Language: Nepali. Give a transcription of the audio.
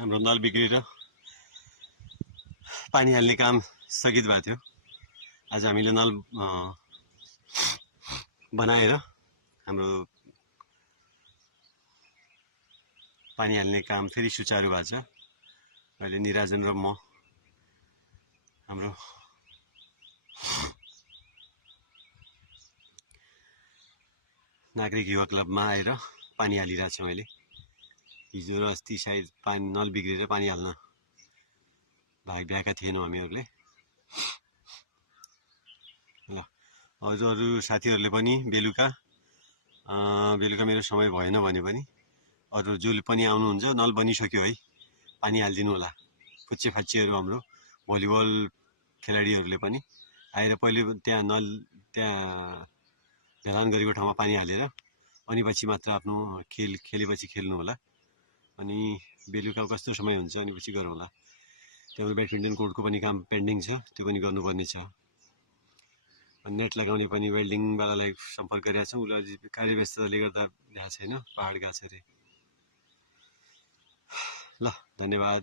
हाम्रो नल बिग्रेर पानी हाल्ने काम स्थगित भएको थियो। आज हामीले नल बनाएर हाम्रो पानी हाल्ने काम फेरि सुचारू भएको छ। अहिले निराजन र म हाम्रो नागरिक युवा क्लबमा आएर पानी हालिरहेको छौँ। अहिले हिजो र अस्ति सायद पानी नल बिग्रेर पानी हाल्न भाग भ्याएका थिएनौँ हामीहरूले। ल अरू साथीहरूले पनि बेलुका मेरो समय भएन भने पनि अरू जसले पनि आउनुहुन्छ नल बनिसक्यो है, पानी हालिदिनु होला। फुच्चे फाच्चेहरू हाम्रो भलिबल खेलाडीहरूले पनि आएर पहिले त्यहाँ ढलान गरेको ठाउँमा पानी हालेर अनि पछि मात्र आफ्नो खेलेपछि खेल्नु होला। अनि बेलुका कस्तो समय हुन्छ अनि पछि गरौँ होला। त्यहाँबाट ब्याडमिन्टन कोर्टको पनि काम पेन्डिङ छ, त्यो पनि गर्नुपर्ने छ। नेट लगाउने पनि वेल्डिङवालालाई सम्पर्क गरेका छौँ, उसले अझै कार्यव्यस्तताले गर्दा ल्याएको छैन, पहाड गएको छ अरे। ल धन्यवाद।